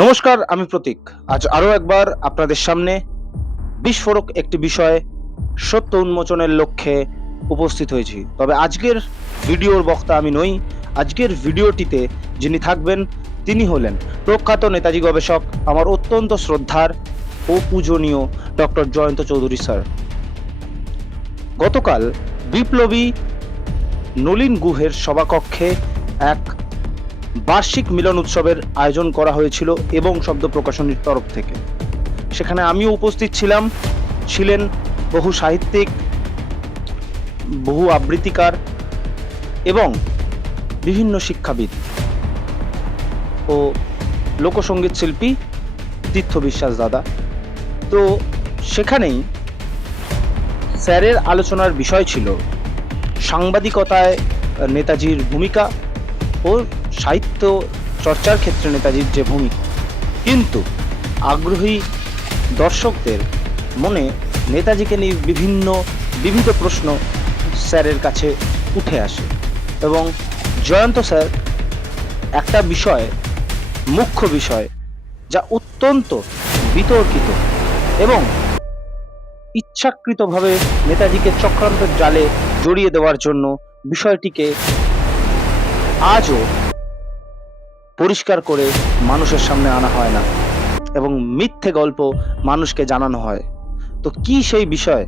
নমস্কার, আমি প্রতীক। আজ আরও একবার আপনাদের সামনে বিস্ফোরক একটি বিষয়ে সত্য উন্মোচনের লক্ষ্যে উপস্থিত হয়েছি। তবে আজকের ভিডিওর বক্তা আমি নই। আজকের ভিডিওটিতে যিনি থাকবেন, তিনি হলেন প্রখ্যাত নেতাজি গবেষক, আমার অত্যন্ত শ্রদ্ধার ও পূজনীয় ডক্টর জয়ন্ত চৌধুরী স্যার। গতকাল বিপ্লবী নলিন গুহের সভাকক্ষে এক বার্ষিক মিলন উৎসবের আয়োজন করা হয়েছিল এবং শব্দ প্রকাশনীর তরফ থেকে। সেখানে আমিও উপস্থিত ছিলাম, ছিলেন বহু সাহিত্যিক, বহু আবৃত্তিকার এবং বিভিন্ন শিক্ষাবিদ ও লোকসঙ্গীত শিল্পী তীর্থ বিশ্বাস দাদা। তো সেখানেই স্যারের আলোচনার বিষয় ছিল সাংবাদিকতায় নেতাজির ভূমিকা ও সাহিত্য চর্চার ক্ষেত্রে নেতাজির যে ভূমিকা। কিন্তু আগ্রহী দর্শকদের মনে নেতাজিকে নিয়ে বিভিন্ন বিবিধ প্রশ্ন স্যারের কাছে উঠে আসে এবং জয়ন্ত স্যার একটা বিষয়, মুখ্য বিষয়, যা অত্যন্ত বিতর্কিত এবং ইচ্ছাকৃতভাবে নেতাজিকে চক্রান্তের জালে জড়িয়ে দেওয়ার জন্য বিষয়টিকে আজও পরিষ্কার করে মানুষের সামনে আনা হয় না এবং মিথ্যে গল্প মানুষকে জানানো হয়। তো কি সেই বিষয়?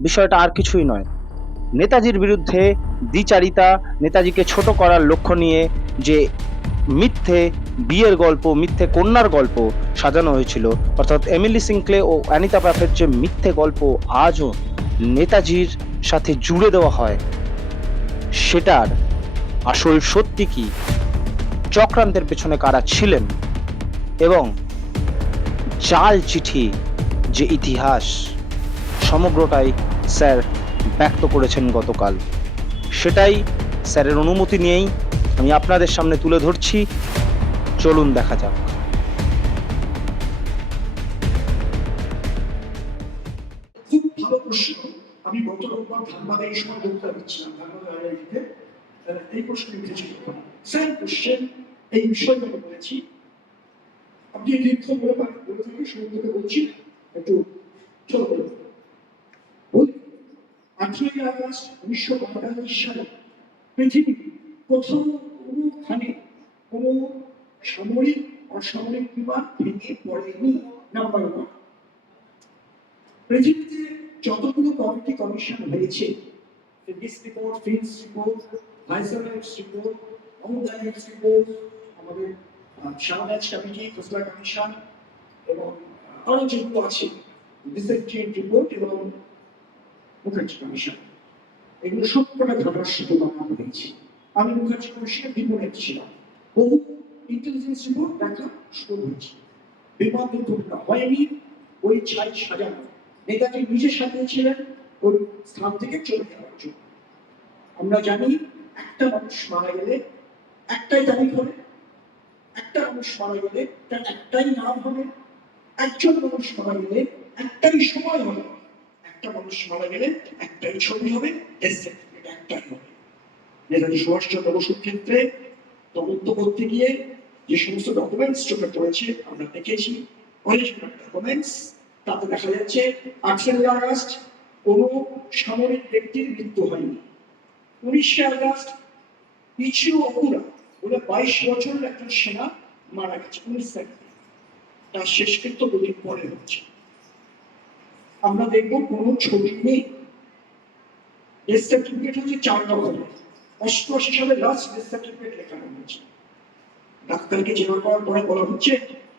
বিষয়টা আর কিছুই নয়। নেতাজির বিরুদ্ধে দ্বিচারিতা, নেতাজিকে ছোট করার লক্ষ্য নিয়ে যে মিথ্যে বিয়ের গল্প, মিথ্যে কন্যার গল্প সাজানো হয়েছিল, অর্থাৎ এমিলি সিংক্লে ও অ্যানিতা প্যাফের যে মিথ্যে গল্প আজও নেতাজির সাথে জুড়ে দেওয়া হয়, সেটার আসল সত্যি কি? চক্রান্তের পেছনে কারা ছিলেন? এবং জাল চিঠি যে ইতিহাস সমগ্রটাই স্যার ব্যক্ত করেছেন গতকাল। সেটাই স্যারের অনুমতি নিয়েই আমি আপনাদের সামনে তুলে ধরছি। চলুন দেখা যাক। আমি গত রোববার ধানবাদে এই সময় বক্তৃতা দিচ্ছিলাম ধানবাদ আইআইটিতে এই প্রশ্ন উঠেছিল সেম কোশ্চেন এই বিষয় আমি বলেছি। আপনি দীর্ঘ বলে বলে থাকি থেকে বলছি। একটু ছোট আঠেরোই আগস্ট উনিশশো পঁয়তাল্লিশ সালে পৃথিবী প্রথম কোনোখানে কোনো সামরিক অসামরিক বিমান ভেঙে পড়েনি নাম্বার ওয়ান পৃথিবীতে যতগুলো কমিটি কমিশন হয়েছে রিপোর্ট ফিল্মস রিপোর্ট ভাইসরয়েস রিপোর্ট অমুদায়স রিপোর্ট আমাদের শাহবাজ কমিটি খসলা কমিশন এবং আরও যেগুলো আছে ডিসেন্ট্রিয়েন্ট রিপোর্ট এবং মুখার্জি কমিশন এগুলো সবকটা ঘটনার সাথে বানানো হয়েছে। আমি মুখার্জি কমিশনের বিপরীত ছিলাম। বহু ইন্টেলিজেন্স রিপোর্ট দেখা শুরু হয়েছে। বিমান দুর্ঘটনা হয়নি, ওই ছাই সাজানো। নেতাজি নিজে সাজিয়েছিলেন ওই স্থান থেকে চলে যাওয়ার জন্য। আমরা জানি একটা মানুষ মারা গেলে একটাই তারিখ হবে একটা মানুষ মারা গেলে তার একটাই নাম হবে, একজন মানুষ মারা গেলে একটাই সময় হবে, একটা মানুষ মারা গেলে একটাই ছবি হবে একটাই হবে। নেতাজি সুভাষচন্দ্র বসুর ক্ষেত্রে তদন্ত করতে গিয়ে যে সমস্ত ডকুমেন্টস চোখে পড়েছে, আমরা দেখেছি অরিজিনাল ডকুমেন্টস তাতে দেখা যাচ্ছে, আঠেরোই আগস্ট কোনো সামরিক ব্যক্তির মৃত্যু হয়নি। উনিশে আগস্ট পিছু অকুরা, বলে বাইশ বছরের একজন সেনা মারা গেছে, উনিশ তার শেষকৃত্য দুদিন পরে হচ্ছে। আমরা দেখব কোনো ছবি নেই। ডেথ সার্টিফিকেট হচ্ছে চার রকমের অষ্টআশি সালে লাস্ট ডেথ সার্টিফিকেট লেখানো হয়েছে ডাক্তারকে জেরা করার পরে বলা হচ্ছে,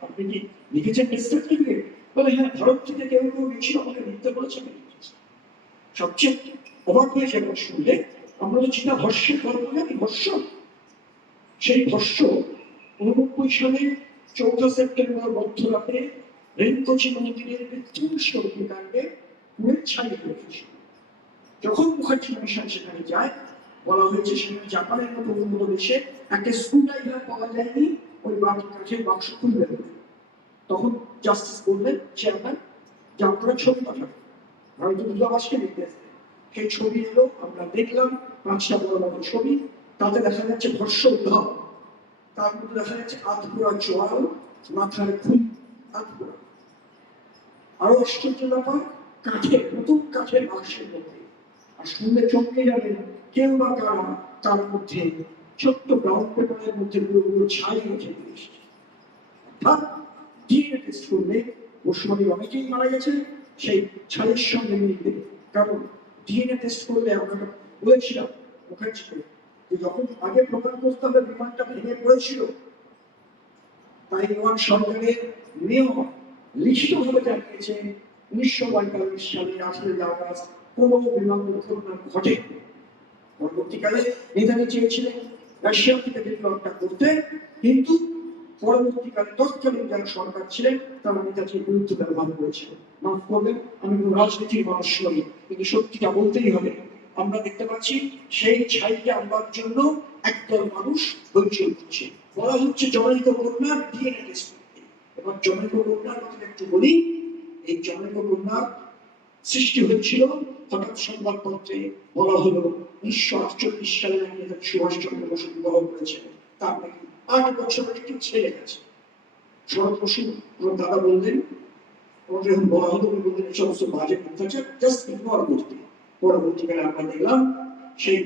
আপনি কি লিখেছেন ডেথ সার্টিফিকেট বলে হ্যাঁ ভারত থেকে কেউ কেউ গেছিল আমাকে লিখতে বলেছে, আমি সবচেয়ে অবাক হয়ে যাবে শুনলে আমরা তো চিন্তা ভস্যের গল্প জানি ভস্য সেই ভস্য উননব্বই সালে চৌঠা সেপ্টেম্বর মধ্যরাতে রেণকোচি মন্দিরের বিধ্বংস অগ্নিকাণ্ডে পুড়ে ছাই হয়ে যখন মুখার্জি কমিশন সেখানে যায়, বলা হয়েছে সেখানে জাপানের মতো উন্নত দেশে একটা স্ক্রু ড্রাইভার পাওয়া যায়নি, ওই বাকি কাঠের বাক্স খুলবে বলে। তখন জাস্টিস বললেন, চেয়ারম্যান, যে আপনারা ছবি পাঠাবেন ভারতীয় দূতাবাসকে আসবেন। সেই ছবি এলো, আমরা দেখলাম পাঁচটা বড় ছবি। তাতে দেখা যাচ্ছে ভস্য উদ্ধার তার মধ্যে দেখা যাচ্ছে আধপুরা জোয়াল, মাথার খুন আটকো আরও আশ্চর্য ব্যাপার, কাঠের, নতুন কাঠের বাক্সের মধ্যে। আর শুনলে চমকে যাবেন কেউ বা কারা, তার মধ্যে ছোট্ট ব্রাউন পেপারের মধ্যে গুলো গুলো ছাই রেখে দিয়ে এসছে। অর্থাৎ ডিএনএ টেস্ট করলে অনেকেই মারা গেছে সেই ছাইয়ের সঙ্গে মিলবে। কারণ ডিএনএ টেস্ট করলে আমরা বলেছিলাম মুখার্জিকে যে যখন আগে প্রমাণ হবে বিমানটা ভেঙে পড়েছিল তাইওয়ান সরকারের নিয়ম লিখিতভাবে জানিয়েছে, উনিশশো পঁয়তাল্লিশ সালে আঠেরোই আগস্ট কোনো বিমান দুর্ঘটনা ঘটে পরবর্তীকালে নেতাজি চেয়েছিলেন রাশিয়া থেকে বিপ্লবটা করতে, কিন্তু পরবর্তীকালে তৎকালীন যারা সরকার ছিলেন, তারা নেতাজির বিরুদ্ধে ব্যবহার করেছিল মাফ করবেন, আমি কোনো রাজনীতির মানুষ নই, কিন্তু সত্যিটা বলতেই হবে। আমরা দেখতে পাচ্ছি, সেই ছাইকে আনবার জন্য একদল মানুষ হইচই উঠছে বলা হচ্ছে জনৈক কন্যার ডিএনএ এবার জনৈক কন্যার কথা একটু বলি। এই জনৈক কন্যার সৃষ্টি হয়েছিল হঠাৎ সংবাদপত্রে। বলা হলো, উনিশশো আটচল্লিশ সালে নেতাজি সুভাষচন্দ্র বসু বিবাহ করেছেন। তার নাকি আট বছরের একটি ছেলে আছে। শরৎ বসু ওর দাদা বললেন ওকে যখন বলা হলো, উনি বললেন, এই সমস্ত বাজে মিথ্যাচার জাস্ট ইগনোর করতে। পরবর্তীকালে আমরা দেখলাম, সেই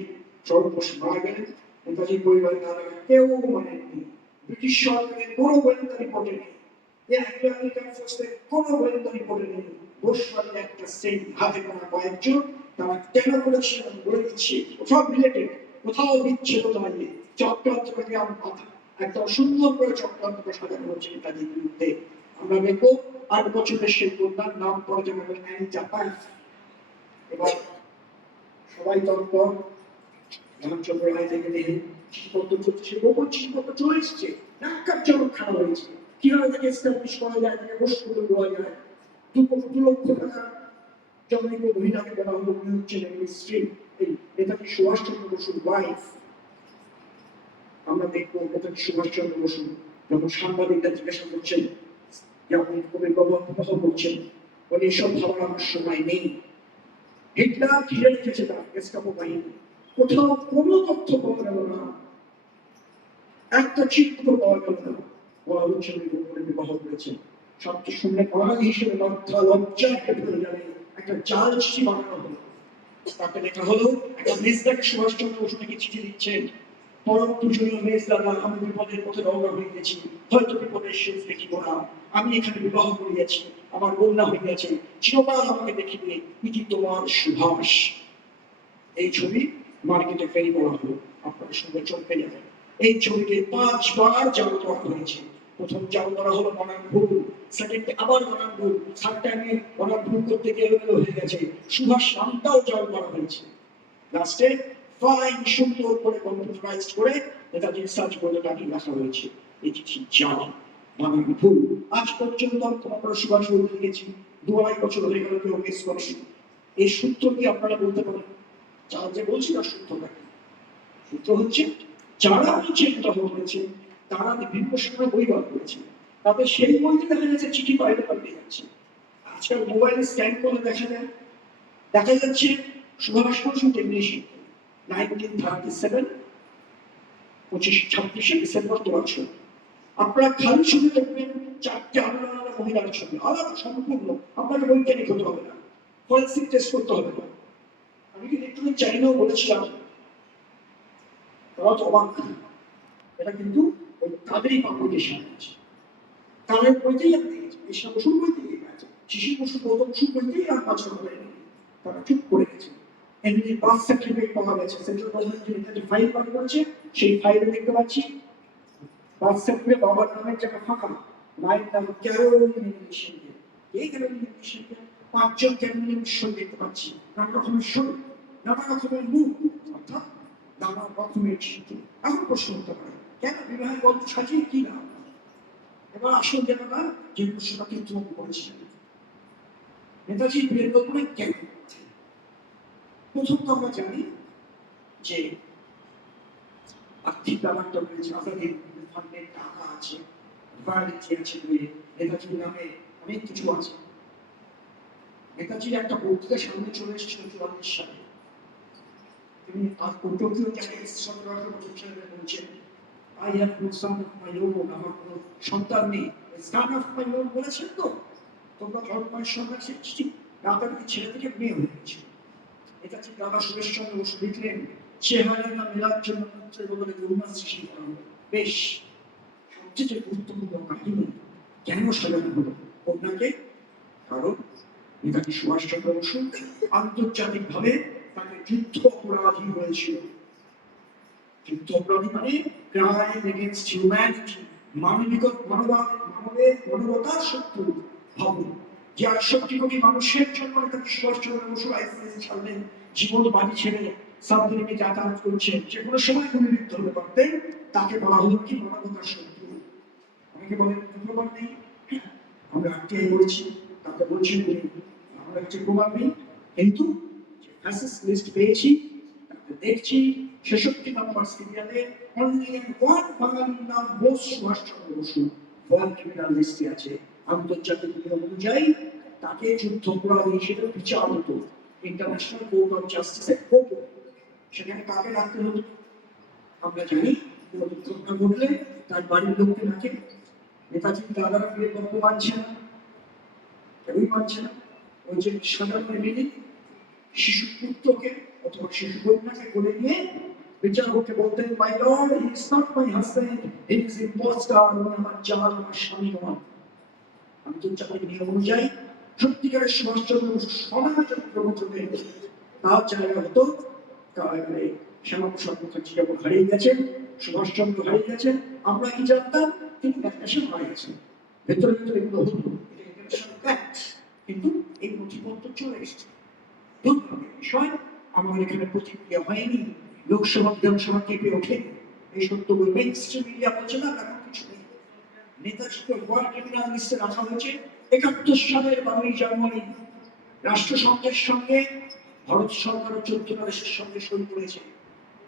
বসু মারা গেলেন। নেতাজির পরিবারের তারা কেউ মানেননি ব্রিটিশ সরকারের কোনো গোয়েন্দা রিপোর্টে নেই। এর আমেরিকান ফোর্সের কোনো গোয়েন্দা রিপোর্টে নেই। বসবাড়ির একটা সেই হাতে গোনা কয়েকজন, তারা কেন করেছিলেন আমি বলে দিচ্ছি। সব রিলেটেড কোথাও বিচ্ছেদতা নেই। চক্রান্তটাকে একদম সুন্দর করে চক্রান্তটা সাজানো হচ্ছে নেতাজির বিরুদ্ধে। আমরা দেখব, আট বছরের সেই কন্যার নাম যেমন অ্যানিটা এবার রামচন্দ্র রায় থেকে চলে এসছে। হয়েছে। কীভাবে তাকে করা যায়, তাকে করে যায়? দু দু লক্ষ টাকা মহিলাকে হলো স্ত্রী। এই নেতাজি সুভাষচন্দ্র বসুর ওয়াইফ আমরা দেখব নেতাজি সুভাষচন্দ্র বসু যখন সাংবাদিকরা জিজ্ঞাসা করছেন যে আপনি কবির বাবা করছেন বলে, এসব ভাবার আমার সময় নেই। হিটলার ঘিরে রেখেছে তার গেস্টাপো বাহিনী কোথাও কোনো তথ্য পাওয়া গেল না। একটা চিত্র পাওয়া গেল না বিবাহ করেছেন সবচেয়ে শুনলে অপরাধী হিসেবে লজ্জা একটা জাল বানানো হলো। তাকে লেখা হলো, একটা মেজদাকে সুভাষচন্দ্র বসু নাকি চিঠি দিচ্ছেন। পরম পূজনীয় মেজদাদা আমি বিপদের পথে রওনা গেছি হয়তো বিপদের শেষ দেখিব না। আমি এখানে বিবাহ করিয়াছি। আমার কন্যা হইয়াছে। চিরকাল আমাকে দেখিবে। ইতি তোমার সুভাষ। এই ছবি মার্কেটে ফেরি করা হলো। আপনার সঙ্গে চমকে যাবেন এই ছবিকে পাঁচবার জাল করা হয়েছে। প্রথম জাল করা হলো বানান ভুল সেকেন্ড আবার বানান ভুল থার্ড টাইমে বানান ভুল করতে গিয়ে হয়ে গেছে। সুভাষ নামটাও জাল করা হয়েছে। লাস্টে ফাইন সুন্দর করে কম্পিউটারাইজ করে নেতাজির সার্চ বলে টাকি লেখা হয়েছে। এই চিঠি জাল বানান ভুল। আজ পর্যন্ত আমরা সুভাষ বলতে গেছি। দু আড়াই বছর হয়ে গেল কেউ মিস করছি এই সূত্র কি আপনারা বলতে পারেন? যারা যে বলছি না সূত্রটা সূত্র হচ্ছে, যারা এটা হয়েছে তারা বিভিন্ন সময় বই বার করেছে। তাদের সেই বইতে দেখা যাচ্ছে চিঠি বাইরে পাল্টে যাচ্ছে। আজকাল মোবাইলে স্ক্যান করে দেখা যায়। দেখা যাচ্ছে, Subhas Basu technician nineteen thirty seven, পঁচিশ, ছাব্বিশে ডিসেম্বর বছর আপনারা খালি ছবি দেখবেন, চারটে আলাদা আলাদা মহিলার ছবি। আলাদা সম্পূর্ণ। আপনাকে বৈজ্ঞানিক হতে হবে না। ফরেন্সিক টেস্ট করতে হবে না। আমি কিন্তু একটু চাইনাও বলেছিলাম? তারা তো অবাক এটা কিন্তু ওই তাদেরই পাবলিকেশন আছে। তাদের বইতেই আমি বসুর বইতেই আছে শিশু বসু গৌতম বসুর বইতেই আর হয়ে তারা চুপ করে গেছে। এমনি বার্থ সার্টিফিকেট পাওয়া গেছে সেন্ট্রাল গভর্নমেন্ট যে ফাইল বার সেই ফাইলে দেখতে পাচ্ছি বার্থ সার্টিফিকেট বাবার নামের জায়গা ফাঁকা। মায়ের নাম ক্যারোলিন এই ক্যারোলিন পাঁচজন ক্যারোলিন দেখতে পাচ্ছি। নানা রকমের নানা রকমের মুখ অর্থাৎ নানা রকমের শিল্পী এখন প্রশ্ন হতে পারে, কেন বিবাহের গল্প সাজিয়ে কি না এবার আসল জায়গাটা যে প্রশ্নটা কিন্তু করেছিলেন নেতাজি বিয়ের গল্পটা কেন প্রথম তো আমরা জানি যে আর্থিক ব্যাপারটা রয়েছে। ফান্ডের টাকা আছে আছে বইয়ে নামে অনেক কিছু আছে। নেতাজির একটা সামনে চলে এসেছিল চুয়াল্লিশ সালে। তিনি আজ টোকিও জায়গায় ছেলে বলছেন I have no son of my own আমার কোনো সন্তান নেই। স্টার্ট অফ মাই লোন বলেছেন তো? তোমরা ধর্মময় সন্ন্যাস সৃষ্টি রাতারাতি ছেলে থেকে মেয়ে হয়ে গেছে। এটা ঠিক দাদা সুরেশচন্দ্র বসু লিখলেন চেহারা মেলার জন্য বদলে সৃষ্টি করা হলো। বেশ, সবচেয়ে গুরুত্বপূর্ণ কাহিনী কেন সাজানো হলো? কারণ নেতাজি বসু আন্তর্জাতিক ভাবে তাকে যুদ্ধ অপরাধী হয়েছিল যুদ্ধ অপরাধী মানে ক্রাইম এগেনস্ট হিউম্যানিটি মানবিক মানবের মানবতার শত্রু, ভাবুন। যে আটষট্টি কোটি মানুষের জন্য নেতাজি সুভাষচন্দ্র বসু আইসিএস ছাড়লেন, জীবন বাড়ি ছেড়ে সাবমেরিনে যাতায়াত করছেন, যে কোনো সময় গুলিবিদ্ধ হতে পারতেন, তাকে বলা হলো কি মানবতার শত্রু। অনেকে বলেন প্রমাণ নেই। আমরা আরটিআই করেছি তাতে বলছেন আমার কাছে প্রমাণ নেই কিন্তু ফ্যাসিস লিস্ট পেয়েছি দেখছি, ছেষট্টি নম্বর সিরিয়ালে অনলি ওয়ান বাঙালির নাম বোস সুভাষচন্দ্র বসু ওয়ার্ল্ড ক্রিমিনাল লিস্টে আছে। আন্তর্জাতিক নিয়ম অনুযায়ী তাকে যুদ্ধ অপরাধী হিসেবে বিচার হতো ইন্টারন্যাশনাল কোর্ট অফ জাস্টিসের কোর্ট সেখানে কাকে রাখতে হতো আমরা জানি দুর্ঘটনা ঘটলে তার বাড়ির লোককে বিয়ের গল্প মানছে না। কেউই না। ওই যে সাধারণ শিশু পুত্রকে অথবা শিশু কন্যাকে কোলে নিয়ে বিচারককে বলতেন my lord he is not my he is impostor আমার জাল আমার স্বামী নন আন্তর্জাতিক নিয়ম অনুযায়ী সত্যিকারের সুভাষচন্দ্র তার জায়গা হতো। কারাগারে শ্যামাপ্রসাদ মুখার্জি যখন হারিয়ে গেছেন, সুভাষচন্দ্র হারিয়ে গেছেন, আমরা কি জানতাম? তিনি গেছেন। ভেতরে ভেতরে এগুলো হতো। কিন্তু এই নথিপত্র চলে এসেছে। দুর্ভাগ্যের বিষয় এখানে প্রতিক্রিয়া হয়নি। লোকসভা, বিধানসভা কেঁপে ওঠে এই সত্য স্ট্রিম মিডিয়া বলছে না কিছু ওয়ার্ল্ড ক্রিমিনাল রাখা হয়েছে। একাত্তর সালের বারোই জানুয়ারি রাষ্ট্রসংঘের সঙ্গে ভারত সরকার ও চোদ্দটা দেশের সঙ্গে সই করেছে।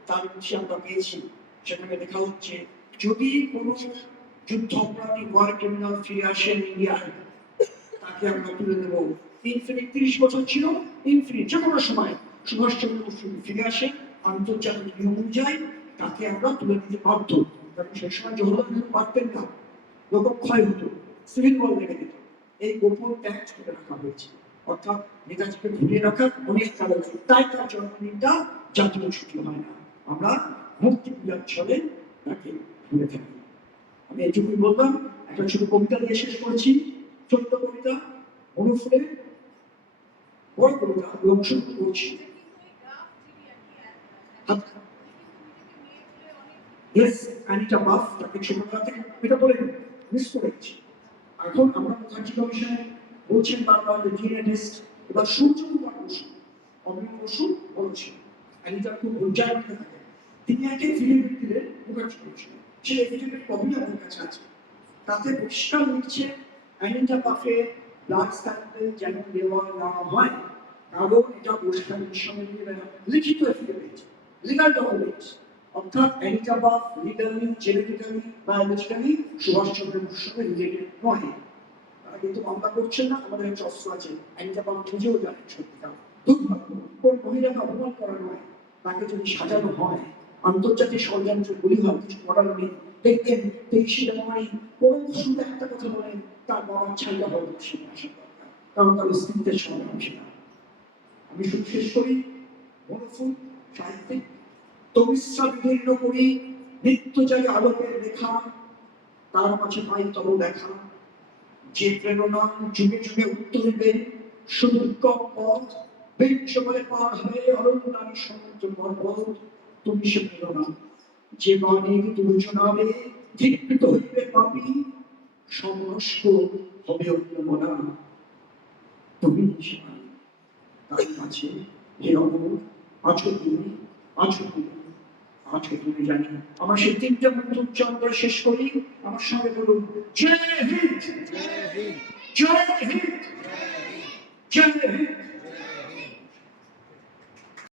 তার কিছু আমরা পেয়েছি। সেখানে দেখা হচ্ছে, যদি কোনো যুদ্ধ অপরাধী ওয়ার ক্রিমিনাল ফিরে আসেন ইন্ডিয়ায়, তাকে আমরা তুলে দেবো ইনফিনিট তিরিশ বছর ছিল ইনফিনিট যে কোনো সময় সুভাষচন্দ্র বসু ফিরে আসে, আন্তর্জাতিক নিয়ম অনুযায়ী তাকে আমরা তুলে দিতে বাধ্য। কারণ সেই সময় জওহরলাল নেহরু পারতেন না। লোকক্ষয় হতো সিভিল ওয়ার লেগে যেত। এই গোপন ট্যাক্স করে রাখা হয়েছে। অর্থাৎ নেতাজিকে ঘুরিয়ে রাখার অনেক কারণ। তাই তার জন্মদিনটা জাতীয় ছুটি হয় না। আমরা মুক্তি পূজার ছলে তাকে ভুলে থাকি। আমি এইটুকুই বললাম, একটা ছোট কবিতা দিয়ে শেষ করেছি। ছোট্ট কবিতা, অনুফুলে বড় কবিতা, আমি অংশগ্রহণ করছি। ইয়েস অ্যানিটা বাফ তাকে ছোটবেলা থেকে এটা বলে মিস এখন আমরা মুখার্জি কমিশনে বলছেন বারবার ডিএনএ টেস্ট এবার বসু অমিয় বসু বলছেন অ্যানিটা খুব উজ্জায়িত থাকে তিনি একে ফিলিপিন দিলেন মুখার্জি কমিশনে সেই এফিডেভিট আমাদের কাছে আছে। তাতে পরিষ্কার লিখছে, অ্যানিটা বাফের ব্লাড স্যাম্পল যেন দেওয়া না হয় কারণ এটা পরিষ্কার সঙ্গে লিখিত এফিডেভিট, লিগাল ডকুমেন্টস। অর্থাৎ Anita Pfaff legally genetically biologically Subhash Chandra বসুর সঙ্গে রিলেটেড নয় তারা কিন্তু মামলা করছেন না, আমাদের কাছে অস্ত্র আছে। অ্যানিটা বাফ নিজেও জানেন সত্যিকার। দুর্ভাগ্য কোন মহিলাকে অপমান করা নয়, তাকে যদি সাজানো হয়, আন্তর্জাতিক ষড়যন্ত্র গুলি হয় কিছু করার নেই, দেখবেন তেইশে জানুয়ারি কোন শুধু একটা কথা বলেন, তার বাবার ছাইটা আসা দরকার। কারণ তার অস্তিত্বের সঙ্গে আসে না। আমি শুধু শেষ করি মনফুল সাহিত্যিক তমিশ্রা বিভিন্ন করি, নিত্য জাগে আলোকের লেখা, তার মাঝে যে প্রেরণা যুগে যুগে উত্তরিবে সুদীর্ঘ পথ বৃক্ষ বলে পার তুমি সে প্রেরণা। যে বাণীর দুর্জনাবে ধিকৃত হইবে পাপি, সমস্ত হবে অন্যমনা তুমি সে বাণী। তার কাছে হে অমর, আছো তুমি আছো তুমি। আছো তুমি জানি। আমার সেই তিনটা মৃত্যুর চন্দ্র শেষ করি আমার সঙ্গে বলুন জয় হিন্দ! জয় হিন্দ! জয় হিন্দ!